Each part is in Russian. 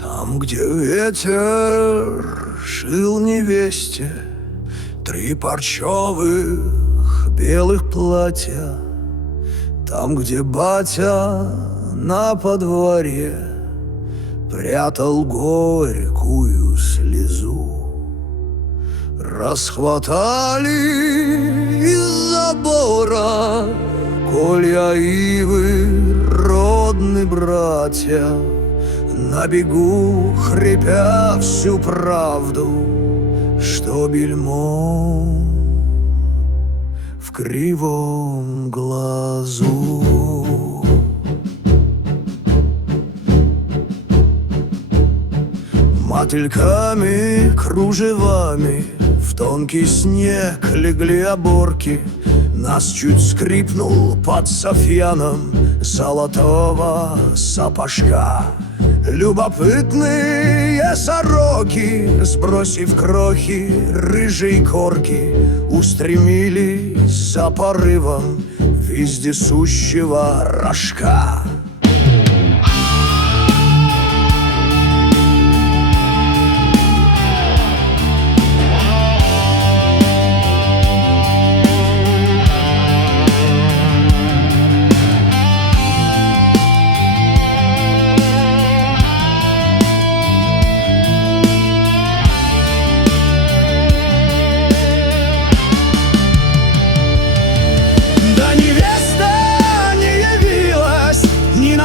Там, где ветер шил невесте 3 парчевых белых платья, там, где батя на подворье прятал горькую слезу, расхватали из забора колья ивы родны братья, на бегу хрипя всю правду, что бельмо в кривом глазу. Мотыльками, кружевами в тонкий снег легли оборки. Нас чуть скрипнул под софьяном золотого сапожка. Любопытные сороки, сбросив крохи рыжей корки, устремились за порывом вездесущего рожка.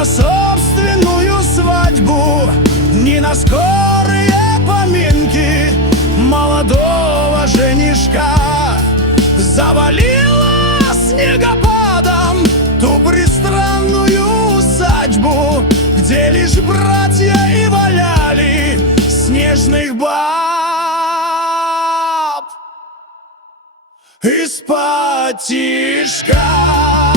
Собственную свадьбу, ни на скорые поминки молодого женишка. Завалила снегопадом ту пристранную усадьбу, где лишь братья и валяли снежных баб из-под тишка.